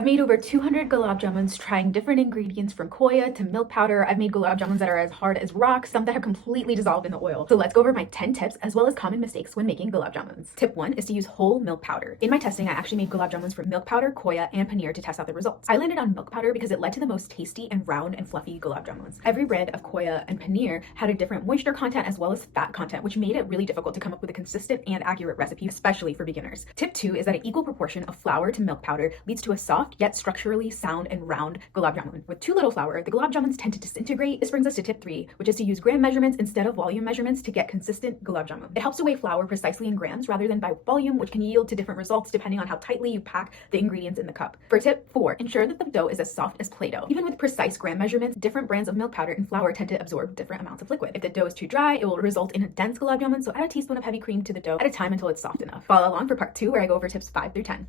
I've made over 200 gulab jamuns trying different ingredients from khoya to milk powder. I've made gulab jamuns that are as hard as rocks, some that have completely dissolved in the oil. So let's go over my 10 tips as well as common mistakes when making gulab jamuns. Tip 1 is to use whole milk powder. In my testing, I actually made gulab jamuns from milk powder, khoya, and paneer to test out the results. I landed on milk powder because it led to the most tasty and round and fluffy gulab jamuns. Every brand of khoya and paneer had a different moisture content as well as fat content, which made it really difficult to come up with a consistent and accurate recipe, especially for beginners. Tip 2 is that an equal proportion of flour to milk powder leads to a soft yet structurally sound and round gulab jamun. With too little flour, the gulab jamuns tend to disintegrate. This brings us to tip 3, which is to use gram measurements instead of volume measurements to get consistent gulab jamun. It helps to weigh flour precisely in grams rather than by volume, which can yield to different results depending on how tightly you pack the ingredients in the cup. For tip 4, ensure that the dough is as soft as Play-Doh. Even with precise gram measurements, different brands of milk powder and flour tend to absorb different amounts of liquid. If the dough is too dry, it will result in a dense gulab jamun, so add a teaspoon of heavy cream to the dough at a time until it's soft enough. Follow along for part 2 where I go over tips 5 through 10.